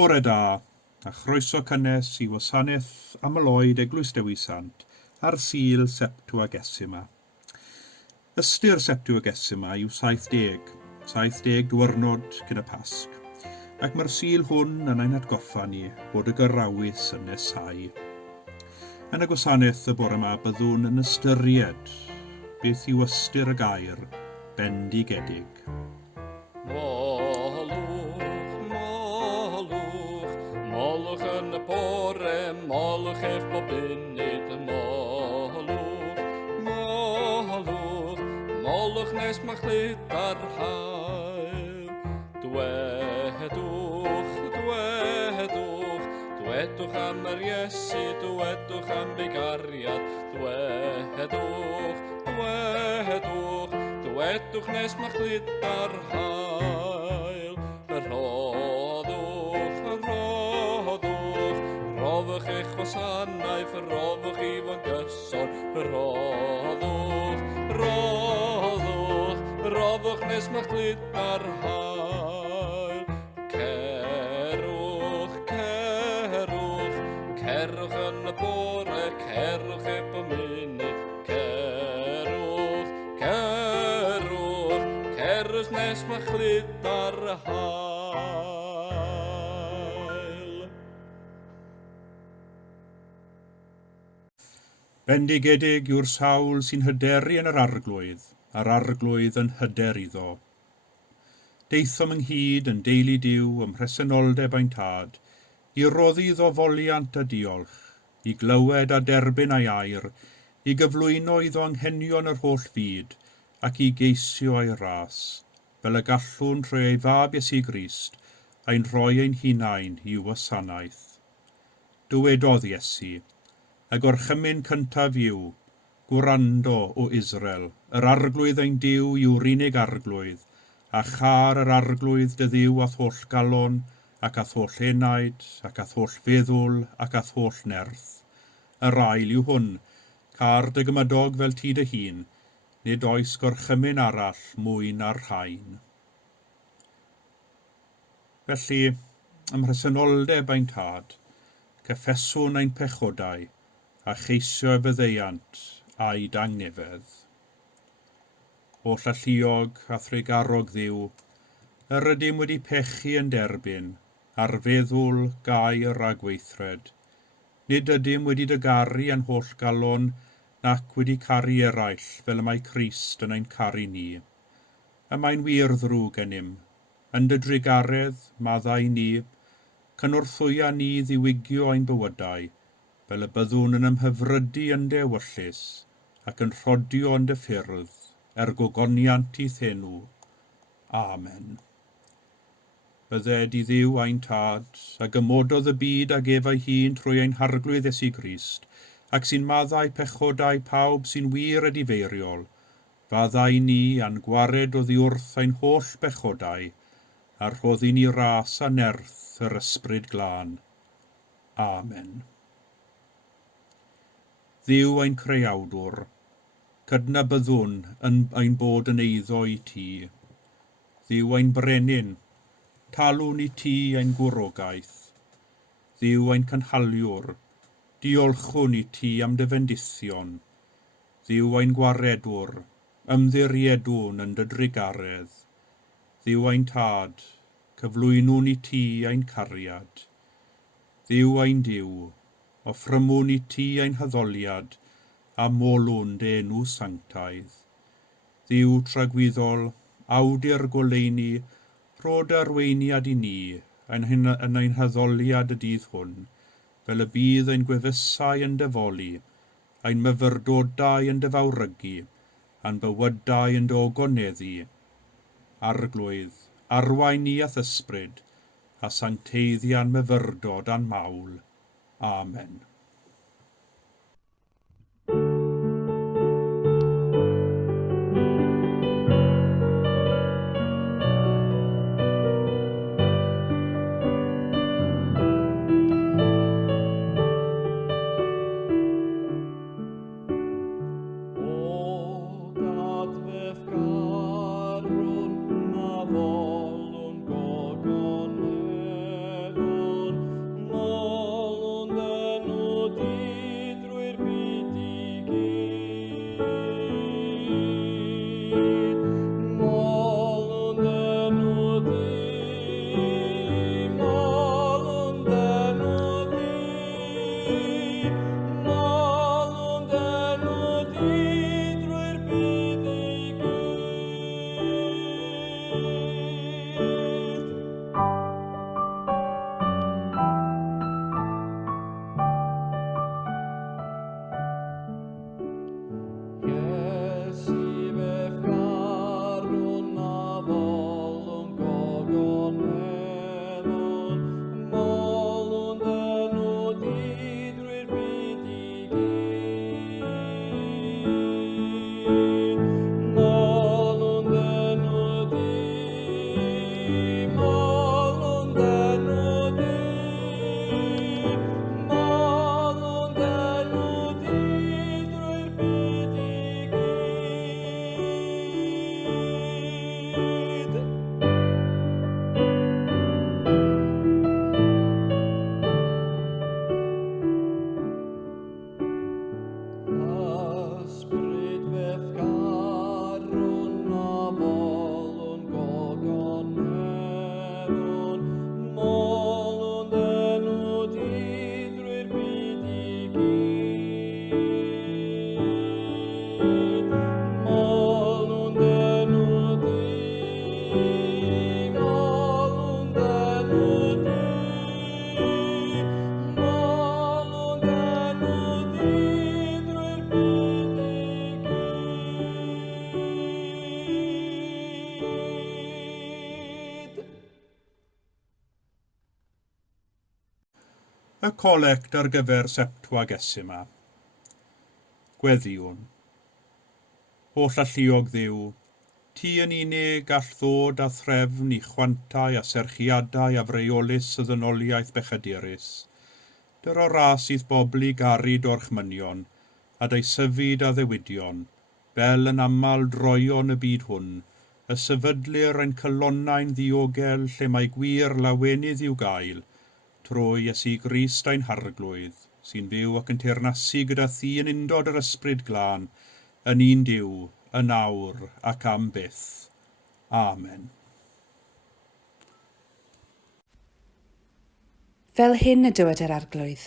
Bore da, a chroeso cynnes I Wasanaeth Aml-Oed Eglwys Dewi Sant ar Sul Septwagesima. Ystyr Septwagesima yw 70 diwrnod cyn y Pasg, ac mae'r Sul hwn yn ein atgoffa ni bod y gyrrawys yn nesau. Yn y Gwasanaeth y bore yma byddwn yn ystyried beth yw ystyr y gair bendigedig. Molwch yn y bore, molwch eich bob munud, molwch nes mae chlyd ar hael. Dwedwch am yr Iesu, dwedwch am ei gariad, dwedwch nes mae chlyd ar hael. Rofwch eich gwasanaeth, rofwch I fo'n gyson, rofwch nes mae chlyd ar hael. Cerwch yn y bore, cerwch eich bob munud, cerwch nes mae chlyd ar hael. Bendigedig yw'r sawl sy'n hyderu yn yr arglwydd, a'r arglwydd yn hyder iddo. Deithom ynghyd yn deulu Duw ym mhresenoldeb ein tad, I roddi iddo foliant a diolch, I glywed a derbyn a'i air, I gyflwyno iddo anghenion yr holl fyd, ac I geisio a'i ras, fel y gallwn trwy ei fab Iesu Grist, a'n rhoi ein hunain I wasanaeth. Dywedodd Iesu, y gorchymyn cyntaf yw, gwrando o Israel, yr arglwydd ein Duw yw'r unig arglwydd, a char yr arglwydd dy Dduw ath holl galon, ac ath holl enaid, ac ath holl feddwl, ac ath holl nerth. Yr ail yw hwn, car dy gymydog fel ti dy hun, nid oes gorchymyn arall mwy na'r rhain. Felly, ym mhresenoldeb ein tad, cyffeswn ein pechodau, a cheisio y fyddeiant a'i dangnefedd. O llalluog a thregarog Dduw, yr ydym wedi pechu yn derbyn, ar feddwl, gair a gweithred. Nid ydym wedi dygaru yn holl galon, nac wedi caru eraill fel y mae Crist yn ein caru ni. Y mae'n wir ddrwg gennym, yn dy drigaredd, maddau ni, cynorthwya ni ddiwygio ein bywydau, fel y byddwn yn ymhyfrydu yn dewyllus, ac yn rhodio yn dy ffyrdd, gogoniant I thenw. Amen. Bydded I Dduw ein tad, a gymododd y byd ag ef ei hun trwy ein harglwydd Iesu Grist, ac sy'n maddau pechodau pawb sy'n wir a difeiriol, faddau ni a'n gwared oddi wrth ein holl bechodau, a rhoddi ni ras a nerth yr ysbryd glân. Amen. Dduw ein creawdwr, cydnabyddwn ein bod yn eiddo I ti. Dduw ein brenin, talwn I ti ein gwrogaeth. Dduw ein cynhaliwr, diolchwn I ti am dy fendithion. Dduw ein gwaredwr, ymddiriedwn yn dy drigaredd. Dduw ein tad, cyflwynwn I ti ein cariad. Dduw ein Duw, offrymwn I ti ein hyddoliad, a molwn dy enw sanctaidd. Dduw tragwyddol, awdur goleini, rhod arweiniad I ni, yn ein hyddoliad y dydd hwn, fel y bydd ein gwefusau yn dyfoli, ein myfyrdodau yn dyfawrygu, a'n bywydau yn dogoneddu, arglwydd, arwain ni ath ysbryd, a sancteiddia'n myfyrdod a'n mawl. Amen. Volun gogon Y colect ar gyfer Septwagesima. Gweddiwn. Holl alluog Dduw, ti yn unig gall ddod â threfn i chwantau a serchiadau a freolus y ddynoliaeth bechadurus. Dyr o ras sydd boblu garid o'r chmynion, a deu syfyd a ddewidion, fel yn aml droion y byd hwn, y sefydlir ein cylonnau'n ddiogel lle mae gwir lawenydd i'w gael, trwy Iesu Grist ein harglwydd, sy'n byw ac yn teyrnasu gyda thi yn undod yr ysbryd glân, yn un Duw, yn awr ac am byth. Amen. Fel hyn y dywed yr arglwydd.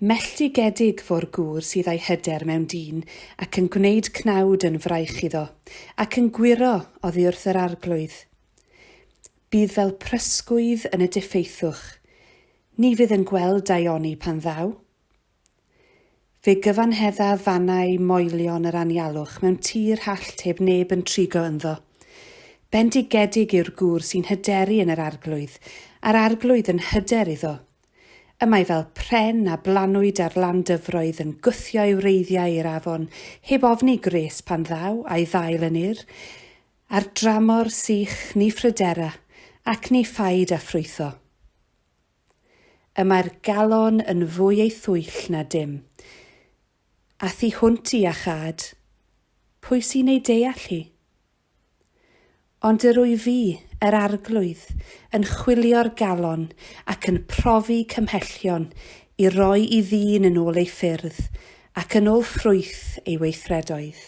Melltigedig fo'r gŵr sydd â'i hyder mewn dyn ac yn gwneud cnawd yn fraich iddo, ac yn gwiro oddi wrth yr arglwydd. Bydd fel prysgwydd yn y diffeithwch, ni fydd yn gweld daioni pan ddaw. Fe gyfanhedda fannau moelion yr anialwch mewn tir hallt heb neb yn trigo ynddo. Bendigedig yw'r gŵr sy'n hyderu yn yr arglwydd, a'r arglwydd yn hyder iddo. Y mae fel pren a blanwyd ar landyfroedd yn gwthio i'w wreiddiau i'r afon, heb ofni gres pan ddaw a'i ddail yn ir, a'r dramor sych ni ffrydera ac ni ffaid a ffrwytho. Y mae'r galon yn fwy ei thwyll na dim, a thi hwnt i a chad, pwy sy'n ei deall hi? Ond yr wy fi, yr arglwydd, yn chwilio'r galon ac yn profi cymhellion i roi i ddyn yn ôl ei ffyrdd ac yn ôl ffrwyth ei weithredoedd.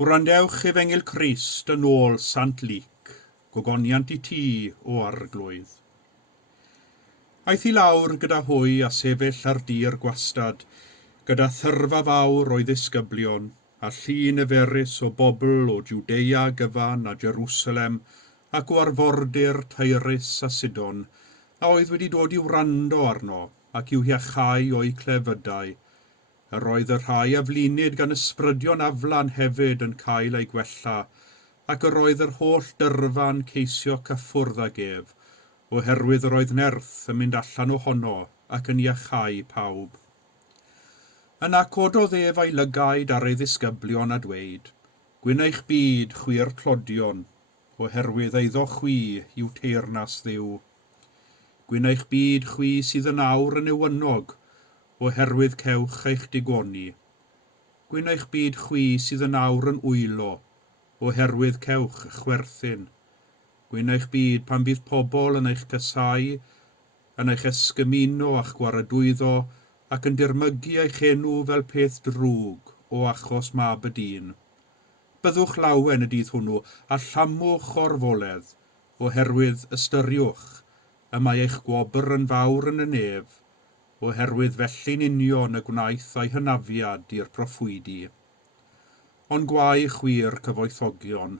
Gwrandewch Efengil Crist yn ôl Sant Lic, gogoniant i ti o arglwydd. Aeth I lawr gyda hwy a sefyll ar dir gwastad, gyda thyrfa fawr o'i ddisgyblion, a llun yferus o bobl o Jwdea gyfan a Jerusalem, ac o arfordir Tyrus a Sidon, a oedd wedi dod I wrando arno, ac i'w hiachau o'i clefydau. Yr oedd y rhai a flinid gan ysbrydion aflan hefyd yn cael ei gwella, ac yr oedd yr holl dyrfa'n ceisio cyffwrdd ag ef, oherwydd yr oedd nerth yn mynd allan ohono ac yn iachau pawb. Yna cododd ef ei lygaid ar ei ddisgyblion a dweud, gwyn eich byd chwi'r clodion, oherwydd eiddo chwi yw teyrnas Dduw. Gwyn eich byd chwi sydd yn awr yn ewynog, oherwydd cewch eich digoni. Gwyn eich byd chwi sydd yn awr yn wylo, oherwydd cewch chwerthin. Gwyn eich byd pan bydd pobl yn eich cysau, yn eich esgymuno a'ch gwaradwyddo, ac yn dirmygu eich enw fel peth drwg o achos mab y dyn. Byddwch lawen y dydd hwnnw a llamwch o'r foledd, oherwydd ystyriwch, y mae eich gwobr yn fawr yn y nef, oherwydd felly'n union y gwnaeth a'i hynafiad i'r proffwydi. Ond gwau chwi'r cyfoethogion,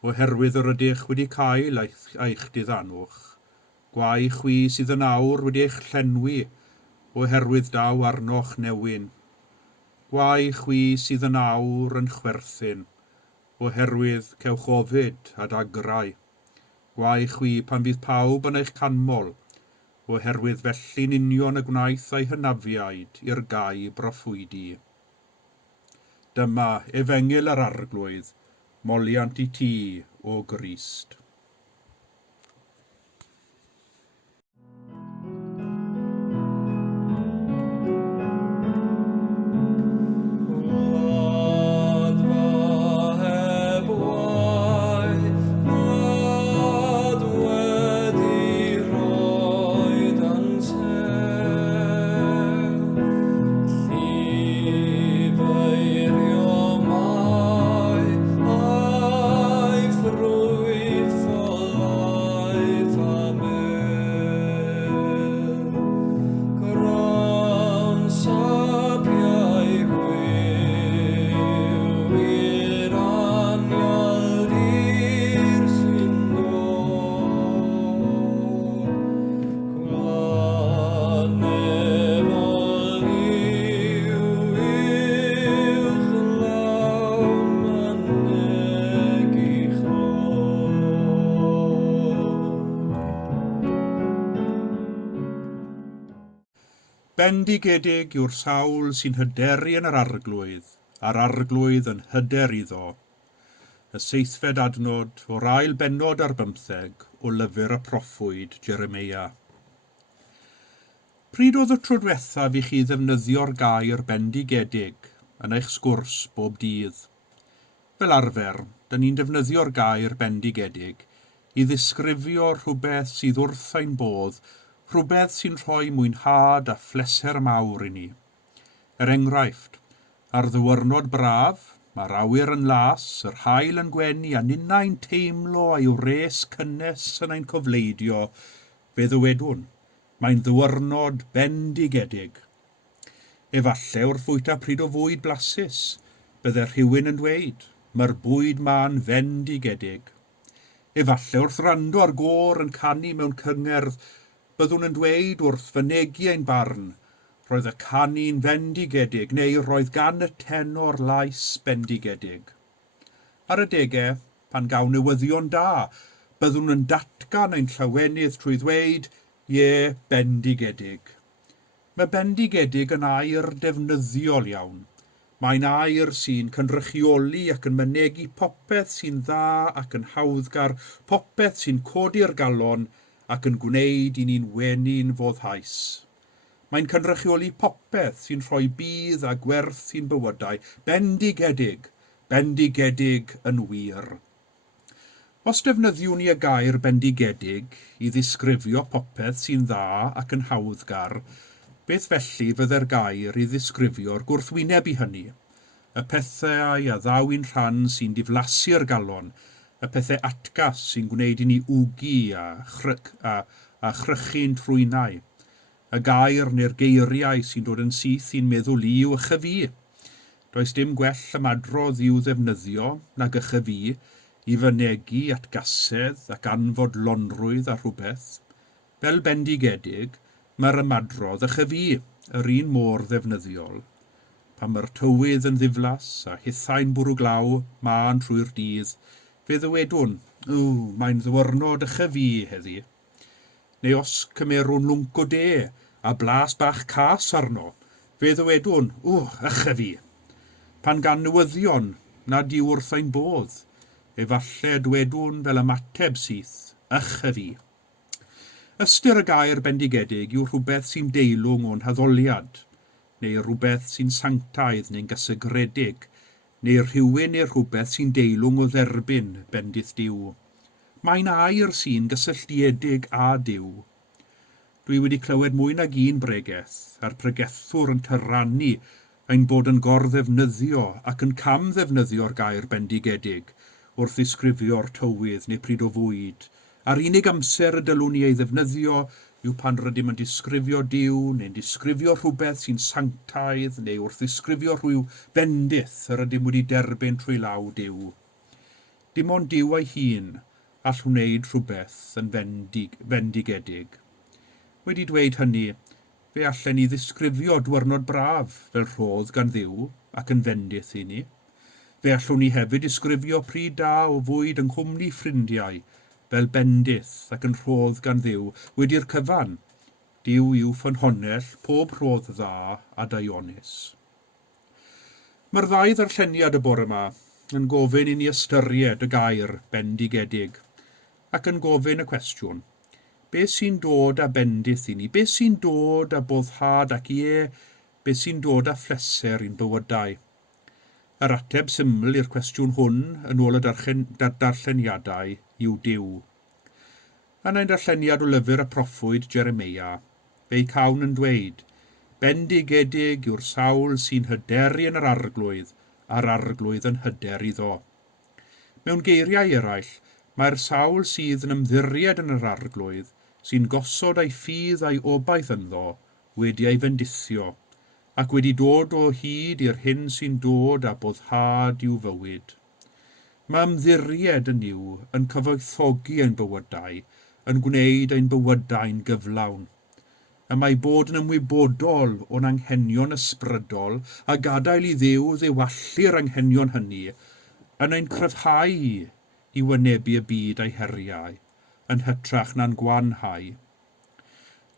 oherwydd yr ydych wedi cael eich diddanwch. Gwau chwi sydd yn awr wedi eich llenwi, oherwydd daw arnoch newyn. Gwau chwi sydd yn awr yn chwerthin, oherwydd cewch ofid a dagrau. Gwau chwi pan bydd pawb yn eich canmol, oherwydd felly'n union y gwnaeth a'i hynafiaid i'r gau broffwydi. Dyma efengil yr arglwydd, moliant I ti o Grist. Bendigedig yw'r sawl sy'n hyderu yn yr arglwydd, a'r arglwydd yn hyder iddo. Y 7fed adnod o'r ail bennod ar 15 o lyfr y proffwyd Jeremia. Pryd oedd y tro diwethaf i chi ddefnyddio'r gair bendigedig yn eich sgwrs bob dydd? Fel arfer, dyn ni'n defnyddio'r gair bendigedig i ddisgrifio rhywbeth sydd wrth ein bodd, rhywbeth sy'n rhoi mwynhad a phleser mawr i ni. Enghraifft, ar ddywyrnod braf, mae'r awyr yn las, yr haul yn gwenu a ninnau'n teimlo a'i wres cynnes yn ein cofleidio, fe ddywedwn, mae'n ddywyrnod bendigedig. Efallai wrth fwyta pryd o fwyd blasus, bydde rhywun yn dweud, mae'r bwyd ma'n fendigedig. Efallai wrth rando ar gôr yn canu mewn cyngerdd, byddwn yn dweud wrth fynegu ein barn, roedd y canu'n fendigedig neu roedd gan y tenor lais bendigedig. Ar y degau, pan gawn newyddion da, byddwn yn datgan ein llawenydd trwy ddweud, ie, bendigedig. Mae bendigedig yn air defnyddiol iawn. Mae'n air sy'n cynrychioli ac yn mynegu popeth sy'n dda ac yn hawddgar, popeth sy'n codi'r galon ac yn gwneud i ni'n wenu'n foddhaus. Mae'n cynrychioli popeth sy'n rhoi budd a gwerth i'n bywydau, bendigedig, bendigedig yn wir. Os defnyddiwn ni y gair bendigedig i ddisgrifio popeth sy'n dda ac yn hawddgar, beth felly fydde'r gair i ddisgrifio'r gwrthwyneb i hynny? Y pethau a ddaw'n rhan sy'n diflasu'r galon, y pethau atgas sy'n gwneud i ni wgu a chrychu'n trwynau. Y gair neu'r geiriau sy'n dod yn syth i'n meddwl i yw ychyfu. Does dim gwell ymadrodd i'w ddefnyddio nag ychyfu i fynegu atgasedd ac anfodlonrwydd a rhywbeth. Fel bendigedig, mae'r ymadrodd ychyfu, yr un mor ddefnyddiol. Pan mae'r tywydd yn ddiflas a hithau'n bwrw glaw, ma'n trwy'r dydd, fe ddywedwn, mae'n ddywyrnod ychyfu heddi. Neu os cymerwn lwnc o de a blas bach cas arno, fe ddywedwn, ychyfu. Pan gan newyddion nad yw wrth ein bodd, efallai dwedwn fel ymateb syth, ychyfu. Ystyr y gair bendigedig yw rhywbeth sy'n deilwng o'n haddoliad, neu rhywbeth sy'n sanctaidd neu'n gysygredig, neu rhywun neu rhywbeth sy'n deilwng o dderbyn bendith Duw. Mae'n air sy'n gysylltiedig â Duw. Dwi wedi clywed mwy nag un bregeth a'r pregethwr yn tyrannu ein bod yn gorddefnyddio ac yn camddefnyddio'r gair bendigedig wrth ddisgrifio'r tywydd neu pryd o fwyd. A'r unig amser y dylwn ni ei ddefnyddio yw pan rydym yn disgrifio Duw neu'n disgrifio rhywbeth sy'n sanctaidd neu wrth ddisgrifio rhyw bendith yr ydym wedi derbyn trwy law Duw. Dim ond Duw ei hun all wneud rhywbeth yn fendigedig. Wedi dweud hynny, fe allan ni ddisgrifio dwyrnod braf fel rhodd gan Dduw ac yn fendith i ni. Fe allwn ni hefyd disgrifio pryd da o fwyd yng nghwmni ffrindiau fel bendith ac yn rhodd gan Dduw wedi'r cyfan. Duw yw ffynhonnell pob rhodd dda a daionus. Mae'r ddau ddarlleniad y bore yma yn gofyn i ni ystyried y gair bendigedig ac yn gofyn y cwestiwn, beth sy'n dod â bendith i ni? Beth sy'n dod â boddhad ac beth sy'n dod â phleser i'n bywydau? Yr ateb syml i'r cwestiwn hwn yn ôl y darlleniadau yw Duw. Yn ein darlleniad o lyfr y proffwyd Jeremia, fe'i cawn yn dweud, bendigedig yw'r sawl sy'n hyderu yn yr arglwydd, a'r arglwydd yn hyder iddo. Mewn geiriau eraill, mae'r sawl sydd yn ymddiried yn yr arglwydd, sy'n gosod ei ffydd a'i obaith ynddo, wedi ei fendithio, ac wedi dod o hyd i'r hyn sy'n dod â boddhad i'w fywyd. Mae ymddiried yn yw yn cyfoethogi ein bywydau, yn gwneud ein bywydau'n gyflawn. Y mae bod yn ymwybodol o'n anghenion ysbrydol a gadael i Dduw ddewallu'r anghenion hynny, yn ein cryfhau i wynebu y byd a'i heriau, yn hytrach na'n gwanhau.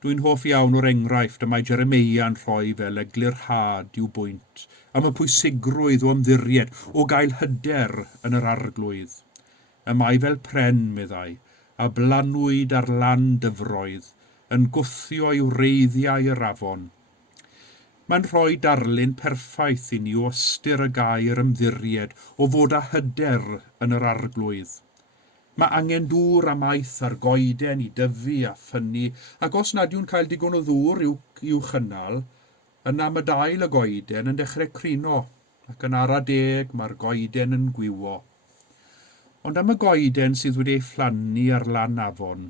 Dwi'n hoff iawn o'r enghraifft y mae Jeremeia'n rhoi fel eglurhad i'w bwynt am y pwysigrwydd o ymddiried o gael hyder yn yr arglwydd. Y mae fel pren, meddai, a blanwyd ar lan dyfroedd, yn gwthio i'w wreiddiau yr afon. Mae'n rhoi darlun perffaith i ni o ystyr y gair ymddiried o fod â hyder yn yr arglwydd. Mae angen dŵr a maith ar goeden i dyfu a ffynnu, ac os nad yw'n cael digon o ddŵr i'w chynnal, yna mae dail y goeden yn dechrau crino, ac yn ara deg mae'r goeden yn gwywo. Ond am y goeden sydd wedi ei phlannu ar lan afon,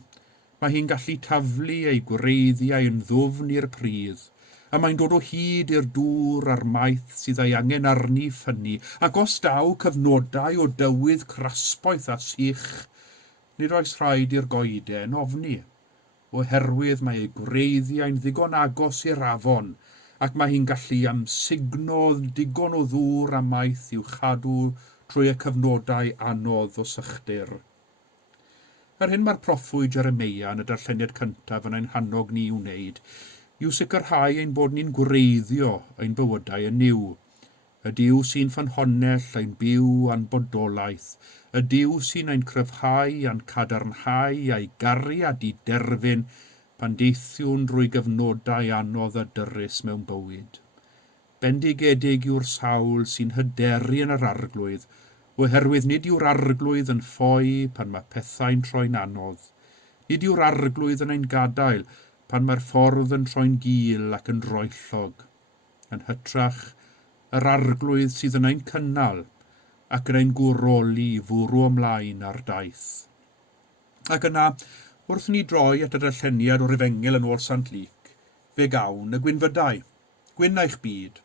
mae hi'n gallu taflu ei gwreiddiau yn ddwfn i'r pridd, a mae'n dod o hyd i'r dŵr a'r maith sydd ei angen arni ffynnu, ac os daw cyfnodau o dywydd crasboeth a sych, nid oes rhaid i'r goeden ofni, oherwydd mae ei gwreiddiau'n ddigon agos i'r afon, ac mae hi'n gallu amsugno digon o ddŵr a maith i'w chadw trwy y cyfnodau anodd o sychder. Yr hyn mae'r proffwyd Jeremia yn y darlleniad cyntaf yn ein hannog ni i'w wneud, yw sicrhau ein bod ni'n gwreiddio ein bywydau yn niw. Y Duw sy'n ffynhonnell ein byw a'n bodolaeth, y Duw sy'n ein cryfhau a'n cadarnhau a'i gariad i derfyn pan deithiwn drwy gyfnodau anodd a dyrys mewn bywyd. Bendigedig yw'r sawl sy'n hyderu yn yr arglwydd, oherwydd nid yw'r arglwydd yn ffoi pan mae pethau'n troi'n anodd. Nid yw'r arglwydd yn ein gadael pan mae'r ffordd yn troi'n gul ac yn roellog. Yn hytrach, yr arglwydd sydd yn ein cynnal ac yn ein gwroli i fwrw ymlaen ar daith. Ac yna, wrth ni droi at y darlleniad o'r Efengyl yn ôl Sant Luc, fe gawn y gwynfydau, gwyn eich byd.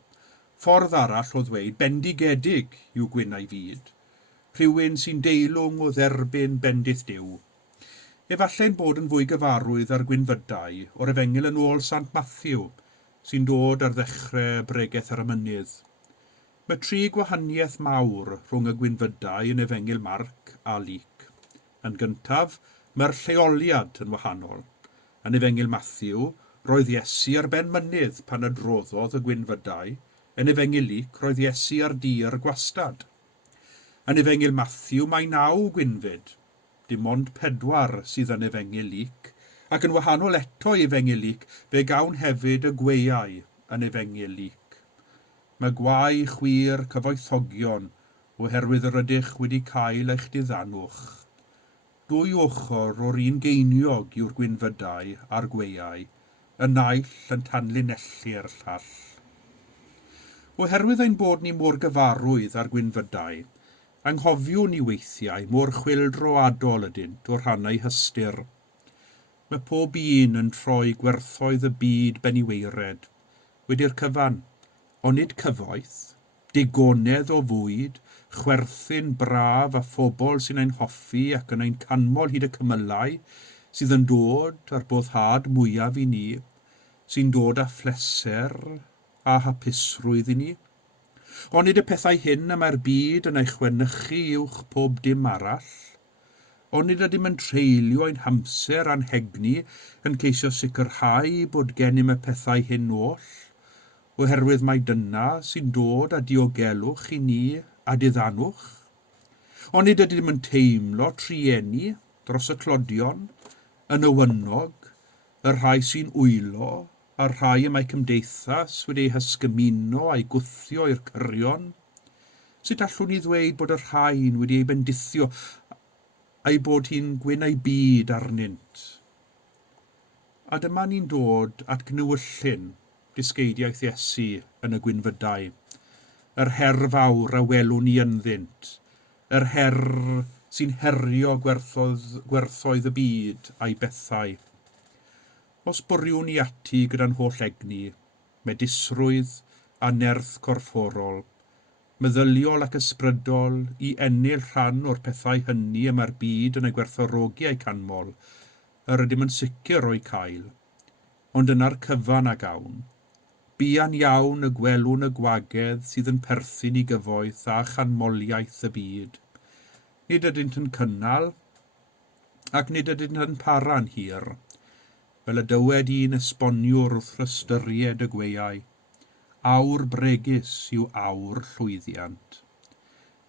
Ffordd arall o ddweud bendigedig yw gwyn ei fyd, rhywun sy'n deilwng o dderbyn bendith Duw. Efallai'n bod yn fwy gyfarwydd ar gwynfydau o'r Efengyl yn ôl Sant Matthew, sy'n dod ar ddechrau bregaeth ar y mynydd. Mae 3 gwahaniaeth mawr rhwng y gwynfydau yn Efengyl Marc a Luc. Yn gyntaf, mae'r lleoliad yn wahanol. Yn Efengyl Matthew, roedd Iesu ar ben mynydd pan adroddodd y gwynfydau. Yn Efengyl Luc, roedd Iesu ar dir gwastad. Yn Efengyl Matthew, mae 9 gwynfyd, dim ond 4 sydd yn Efengyl Luc, ac yn wahanol eto i Efengyl Luc, fe gawn hefyd y gweiau yn Efengyl Luc. Mae gwau chwir cyfoethogion oherwydd yr ydych wedi cael eich diddanwch. 2 ochr o'r un geiniog yw'r gwynfydau a'r gweiau, y naill yn tanlinellu'r llall. Oherwydd ein bod ni mor gyfarwydd ar gwynfydau, anghofiwn ni weithiau mor chwyldroadol ydynt o rhannau hystyr. Mae pob un yn troi gwerthoedd y byd ben i weired, wedi'r cyfan, ond nid cyfoeth, digonedd o fwyd, chwerthin braf a phobl sy'n ein hoffi ac yn ein canmol hyd y cymylau, sydd yn dod ar boddhad mwyaf i ni, sy'n dod â phleser a hapusrwydd i ni. Ond nid y pethau hyn y mae'r byd yn ei chwenychu uwch pob dim arall, ond nid ydym yn treulio ein hamser anhegni yn ceisio sicrhau bod gennym y pethau hyn oll, oherwydd mae dyna sy'n dod â diogelwch i ni a diddannwch. Ond nid ydym yn teimlo trieni dros y clodion, yn ywynog, y rhai sy'n wylo, a'r rhai y mae cymdeithas wedi'i hysgymuno a'i gwthio i'r cyrion. Sut allwn ni ddweud bod y rhain wedi ei bendithio a'i bod hi'n gwyn ei byd arnynt? A dyma ni'n dod at gnewyllyn disgeidiaeth Iesu yn y gwynfydau, yr her fawr a welwn ni ynddynt, yr her sy'n herio gwerthoedd y byd a'i bethau. Os bwriwn ni ati gyda'n holl egni, medisrwydd a nerth corfforol, meddyliol ac ysbrydol i ennill rhan o'r pethau hynny y mae'r byd yn ei gwerthfawrogi a'i canmol, yr ydym yn sicr o'i cael, ond yna'r cyfan ag awn. Buan iawn y gwelwn y gwagedd sydd yn perthyn i gyfoeth a chanmoliaeth y byd. Nid ydynt yn cynnal, ac nid ydynt yn para'n hir. fel y dywed i'n esboniwr wrth rystyried y gweiau. Awr bregus yw awr llwyddiant.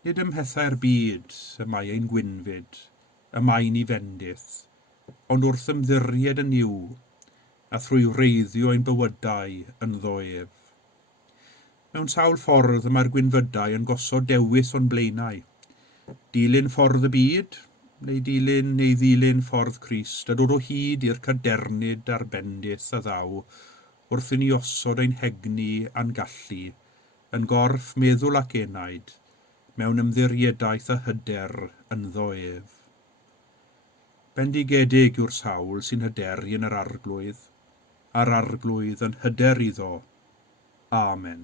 Nid ymhethau'r byd y mae ein gwynfyd, y mae ni fendith, ond wrth ymddiried yn yw, a thrwy wreiddio ein bywydau yn ddoef. Mewn sawl ffordd y mae'r gwynfydau yn gosod dewis o'n blaenau. Dilyn ffordd y byd, neu ddilyn ffordd Crist, a dod o hyd i'r cadernid a'r bendith a ddaw, wrth i ni osod ein hegni a'n gallu, yn gorff meddwl ac enaid, mewn ymddiriedaeth a hyder yn ddoef. Bendigedig yw'r sawl sy'n hyderu yn yr arglwydd, a'r arglwydd yn hyder iddo. Amen.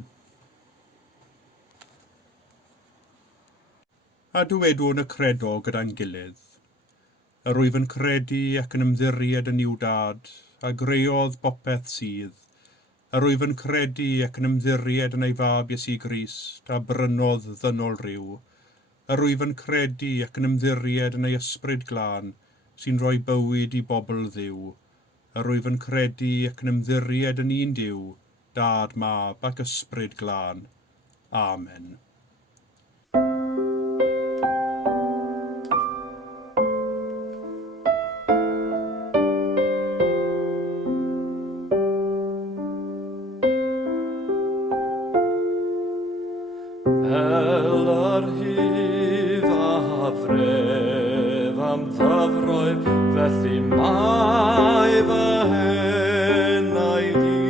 A dywedwn y credo gyda'n gilydd. Yr wyf yn credu ac yn ymddiried yn i'w dad, a greodd bopeth sydd. Yr wyf yn credu ac yn ymddiried yn ei fab Iesu Grist, a brynodd ddynol ryw. Yr wyf yn credu ac yn ymddiried yn ei ysbryd glân, sy'n rhoi bywyd i bobl Dduw. Yr wyf yn credu ac yn ymddiried yn un Duw, Dad, Mab ac ysbryd glân. Amen. Fel yr hydd a fref am ddyfroedd, felly mae fy henau di.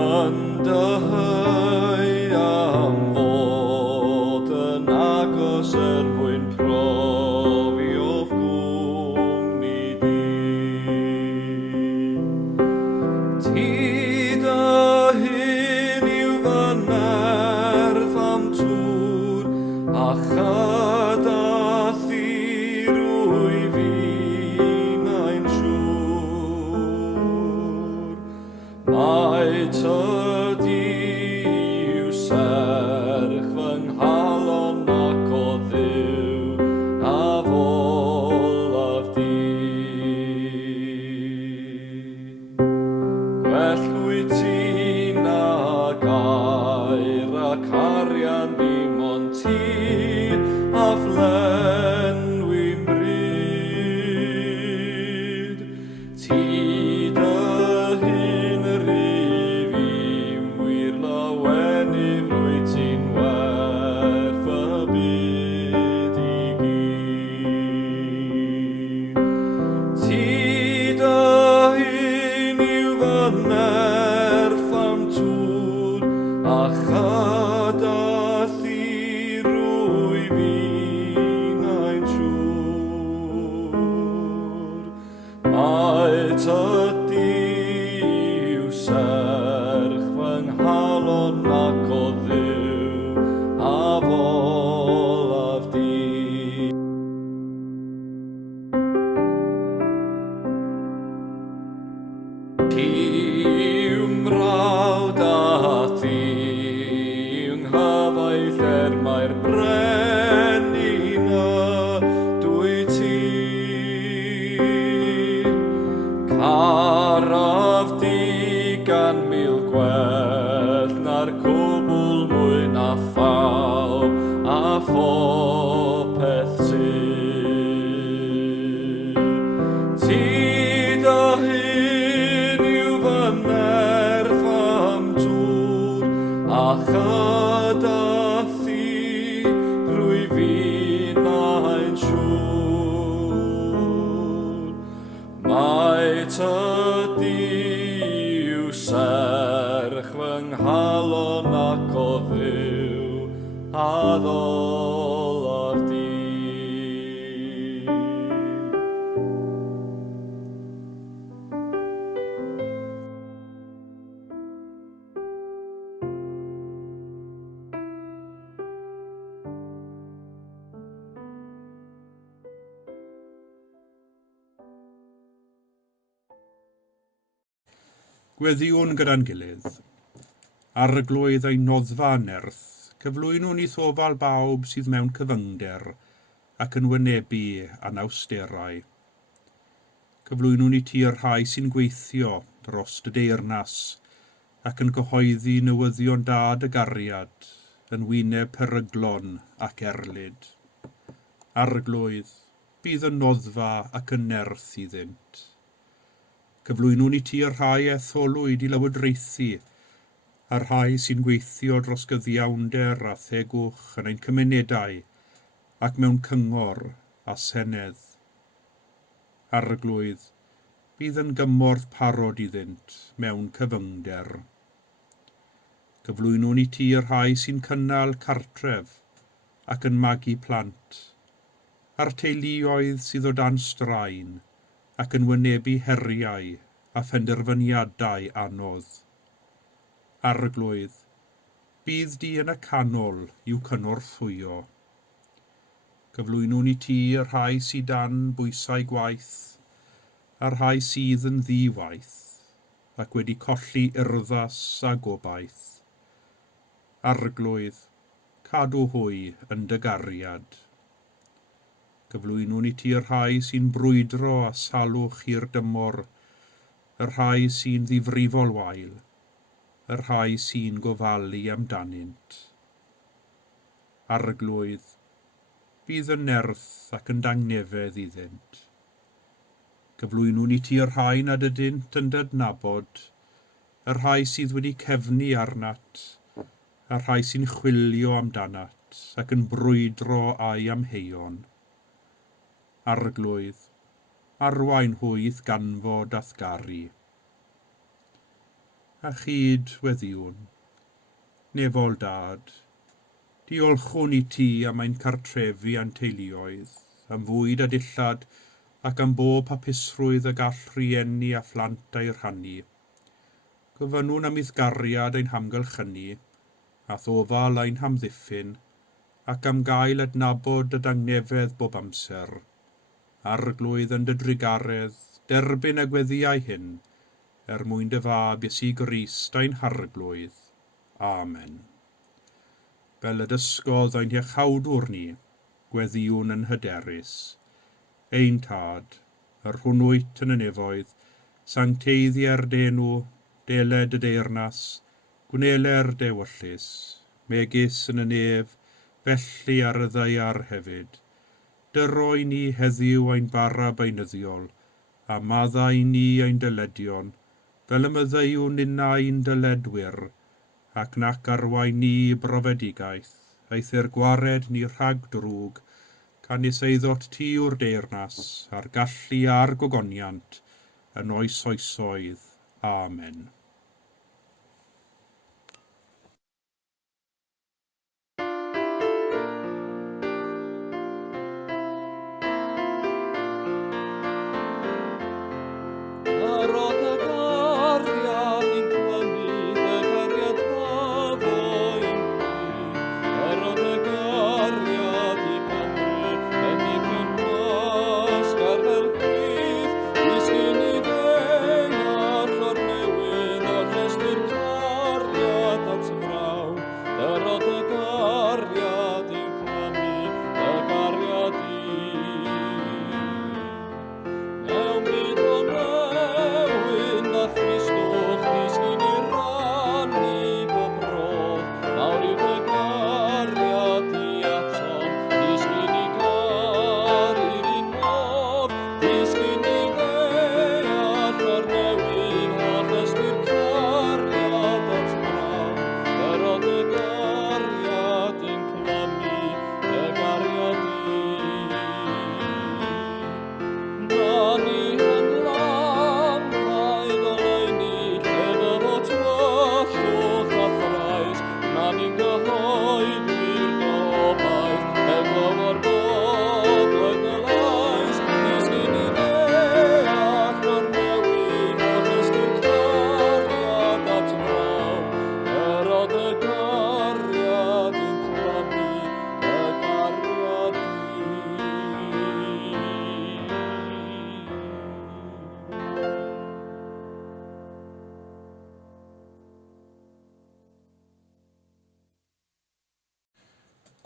Yn dyheu am fod yn agos mwyn profi o'ch gwmni di. Ti a chadath i rwy fi'n ein siŵr. Mae tydi yw serch fy nghalon ac o Dduw a folaf di. Gwell wyt ti na gair ac arian dim ond ti a phlenwi'n bryd. Ti dy hun rif i'm wir lawenydd rwy ti'n werth y byd i gyd. Ti dy hun yw fy nerth am tŵr a chadath i rwy fi'n ein siŵr. Mae tydi yw serch fy nghalon ac o Dduw a folaf di. Ti yw mrawd a ti yw nghyfaith mae'r brenin ydwy ti. Caraf di gan mil gwell na'r cwbl mwy na phawb a phopeth ti. Ti dy hun yw fy nerth am tŵr a chadath i rwy fi'n ein siŵr. Mae tydi yw serch fy nghalon ac o Dduw a ddolaf di. Gweddiwn gyda'n gilydd. Arglwydd ein noddfa nerth, cyflwynwn i thofal bawb sydd mewn cyfyngder ac yn wynebu anawsterau. Cyflwynwn i ti yr rhai sy'n gweithio dros dy deyrnas ac yn cyhoeddi newyddion da dy gariad yn wyneb peryglon ac erlyd. Arglwydd, bydd yn noddfa ac yn nerth iddynt. Cyflwynwn i ti yr rhai etholwyd i lywodraethu, a'r rhai sy'n gweithio dros gyddiawnder a thegwch yn ein cymunedau ac mewn cyngor a senedd. Arglwydd, bydd yn gymorth parod iddynt mewn cyfyngder. Cyflwynwn i ti yr rhai sy'n cynnal cartref ac yn magu plant, a'r teuluoedd sydd o dan straen ac yn wynebu heriau a phenderfyniadau anodd. Arglwydd, bydd di yn y canol i'w cynorthwyo. Cyflwynwn i ti yr rhai sydd dan bwysau gwaith, a'r rhai sydd yn ddiwaith, ac wedi colli urddas a gobaith. Arglwydd, cadw hwy yn dy gariad. Cyflwynwn i ti yr rhai sy'n brwydro a salwch i'r dymor, yr rhai sy'n ddifrifol wael, yr rhai sy'n gofalu amdanynt. Arglwydd, bydd yn nerth ac yn dangnefedd iddynt. Cyflwynwn i ti yr rhai nad ydynt yn dydnabod, yr rhai sydd wedi cefnu arnat, a'r rhai sy'n chwilio amdanat ac yn brwydro a'i amheuon. Arglwydd, arwain hwyth ganfod athgaru. A chyd weddiwn, nefol dad, diolchwn i ti am ein cartrefi a'n teuluoedd, am fwyd a dillad ac am bob hapusrwydd y gall rhieni a phlant a'i rhannu. Gofynnwn am eithgariad ein hamgylchynu, a thofal ein hamddiffyn, ac am gael adnabod y dangnefedd bob amser. Arglwydd yn dy drigaredd, derbyn y gweddiau hyn, mwyn dy fab Iesu Grist ein harglwydd. Amen. Fel y dysgodd ein iachawdwr ni, gweddiwn yn hyderus. Ein tad, yr hwnnwyt yn y nefoedd, sancteiddiau'r denw, deled y deyrnas, gwneler dewyllus, megis yn y nef, felly ar y ddeiar hefyd. Dyroi ni heddiw ein bara beunyddiol, a maddau ni ein dyledion, fel y myddeiwn innau'n dyledwyr, ac nac arwain ni brofedigaeth, eithir gwared ni rhag drwg, can eiddo't ti o'r deyrnas, a'r gallu a'r gogoniant, yn oes oesoedd. Amen.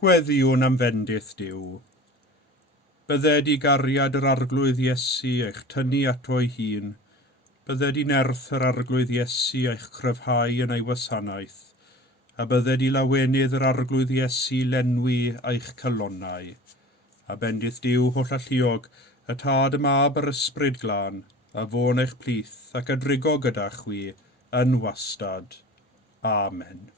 Gweddiwn am fendith Duw. Bydded i gariad yr arglwydd Iesu eich tynnu ato ei hun. Bydded i nerth yr arglwydd Iesu eich cryfhau yn ei wasanaeth. A bydded i lawenydd yr arglwydd Iesu lenwi eich calonnau. A bendith Duw holl alluog, y tad y mab yr ysbryd glân, a fôn eich plith ac a drigo gyda chwi yn wastad. Amen.